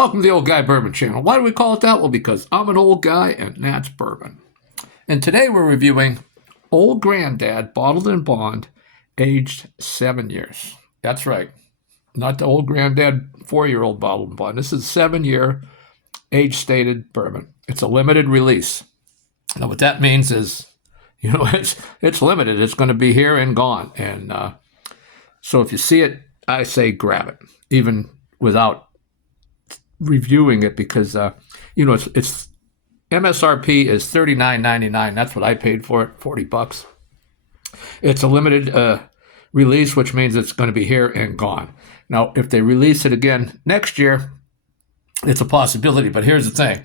Welcome to the Old Guy Bourbon Channel. Why do we call it that? Well, because I'm an old guy and that's bourbon. And today we're reviewing Old Granddad Bottled in Bond, aged 7 years. That's right. Not the Old Granddad 4-year-old Bottled in Bond. This is 7-year age-stated bourbon. It's a limited release. Now, what that means is, it's limited. It's going to be here and gone. And so if you see it, I say grab it, even without reviewing it, because it's MSRP is $39.99. That's what I paid for it, $40. It's a limited release, which means it's going to be here and gone. Now, if they release it again next year, it's a possibility. But here's the thing.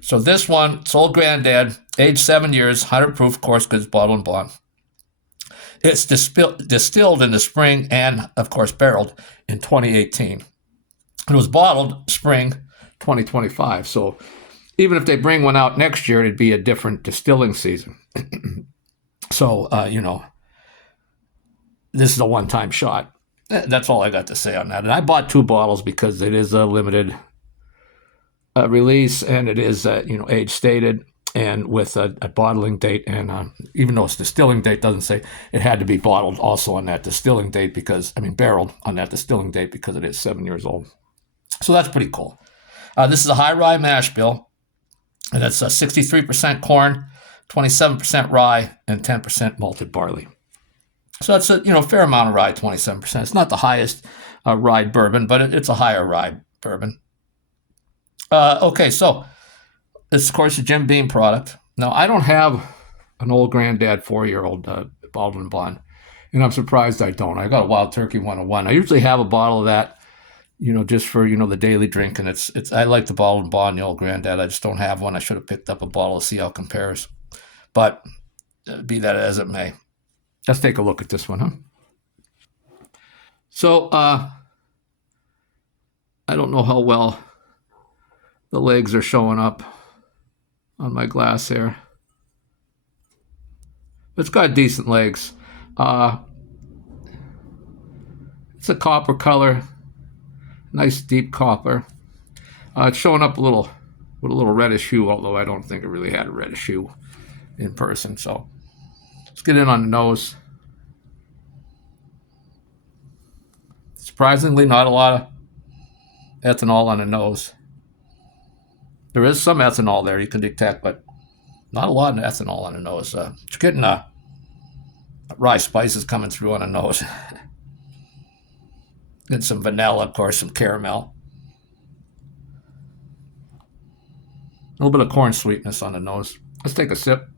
So this one, it's Old Granddad, aged 7 years, 100 proof, of course, because it's bottled and bond. It's distilled in the spring and, of course, barreled in 2018. It was bottled spring 2025. So even if they bring one out next year, it'd be a different distilling season. So, this is a one-time shot. That's all I got to say on that. And I bought 2 bottles because it is a limited release, and it is, age stated, and with a bottling date. And even though its distilling date doesn't say, it had to be bottled also on that distilling date barreled on that distilling date because it is 7 years old. So that's pretty cool. This is a high rye mash bill, and it's 63% corn, 27% rye, and 10% malted barley. So that's a fair amount of rye, 27%. It's not the highest rye bourbon, but it's a higher rye bourbon. Okay, so it's, of course, a Jim Beam product. Now, I don't have an Old Granddad 4-year-old Bottled in Bond, and I'm surprised I don't. I got a Wild Turkey 101. I usually have a bottle of that, just for, the daily drink. And it's I like the Bottled in Bond, the Old Granddad. I just don't have one. I should have picked up a bottle to see how it compares. But be that as it may. Let's take a look at this one, huh? So, I don't know how well the legs are showing up on my glass here. It's got decent legs. It's a copper color. Nice deep copper. It's showing up with a little reddish hue, although I don't think it really had a reddish hue in person. So let's get in on the nose. Surprisingly, not a lot of ethanol on the nose. There is some ethanol there you can detect, but not a lot of ethanol on the nose. You're getting rye spices coming through on the nose. And some vanilla, of course, some caramel. A little bit of corn sweetness on the nose. Let's take a sip.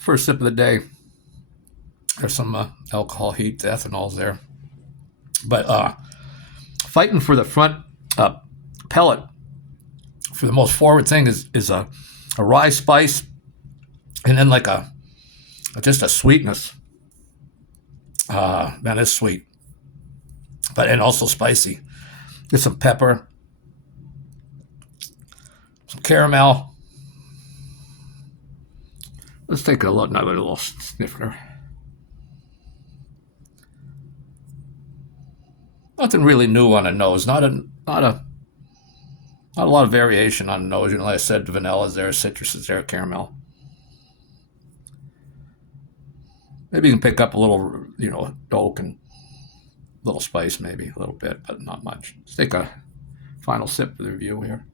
First sip of the day. There's some alcohol heat, the ethanol's there. But fighting for the front pellet for the most forward thing is a rye spice, and then like just a sweetness. Man, it's sweet, and also spicy. Get some pepper, some caramel. Let's take another little sniffer. Nothing really new on the nose. Not a lot of variation on the nose. Like I said, the vanilla is there, citrus is there, caramel. Maybe you can pick up a little, oak and a little spice, maybe a little bit, but not much. Let's take a final sip of the review here.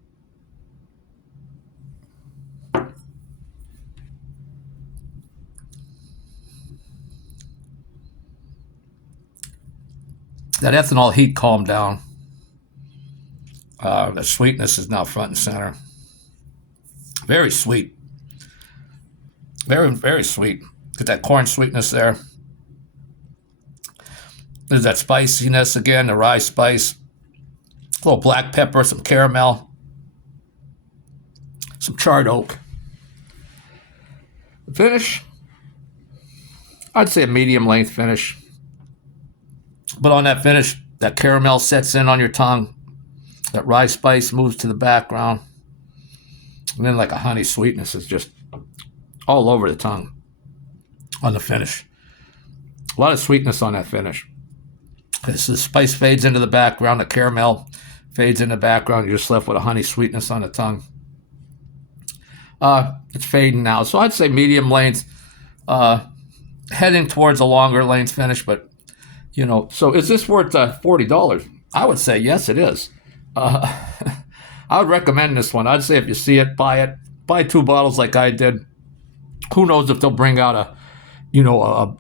That ethanol heat calmed down. The sweetness is now front and center. Very sweet. Very, very sweet. Get that corn sweetness there. There's that spiciness again, the rye spice. A little black pepper, some caramel. Some charred oak. The finish, I'd say a medium length finish. But on that finish, that caramel sets in on your tongue. That rye spice moves to the background. And then like a honey sweetness is just all over the tongue on the finish. A lot of sweetness on that finish. As the spice fades into the background, the caramel fades in the background, you're just left with a honey sweetness on the tongue. It's fading now. So I'd say medium length, heading towards a longer length finish, but so is this worth $40? I would say yes, it is. I would recommend this one. I'd say if you see it, buy it. Buy 2 bottles like I did. Who knows if they'll bring out a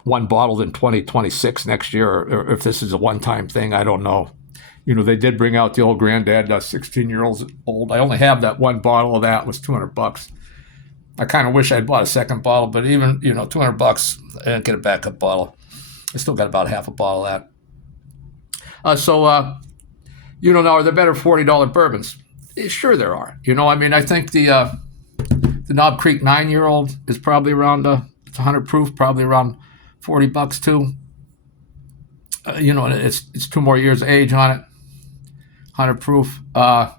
one bottled in 2026 next year, or if this is a one-time thing. I don't know. They did bring out the Old Granddad 16-year-old. I only have that one bottle of that. It was $200. I kind of wish I'd bought a second bottle, but even, $200, I didn't get a backup bottle. I still got about half a bottle of that. Now, are there better $40 bourbons? Sure there are. I think the Knob Creek 9-year-old is probably around, it's 100 proof, probably around $40 too. It's 2 more years of age on it. 100 proof. I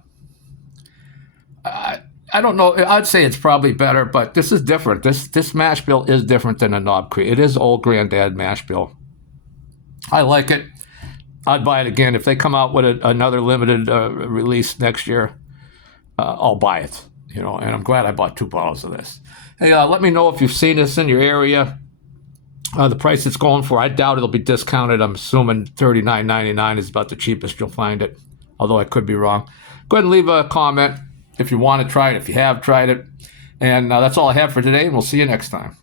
don't know. I'd say it's probably better, but this is different. This mash bill is different than a Knob Creek. It is Old Granddad mash bill. I like it. I'd buy it again. If they come out with another limited release next year, I'll buy it. And I'm glad I bought 2 bottles of this. Hey, let me know if you've seen this in your area. The price it's going for, I doubt it'll be discounted. I'm assuming $39.99 is about the cheapest you'll find it, although I could be wrong. Go ahead and leave a comment if you want to try it, if you have tried it. And that's all I have for today, and we'll see you next time.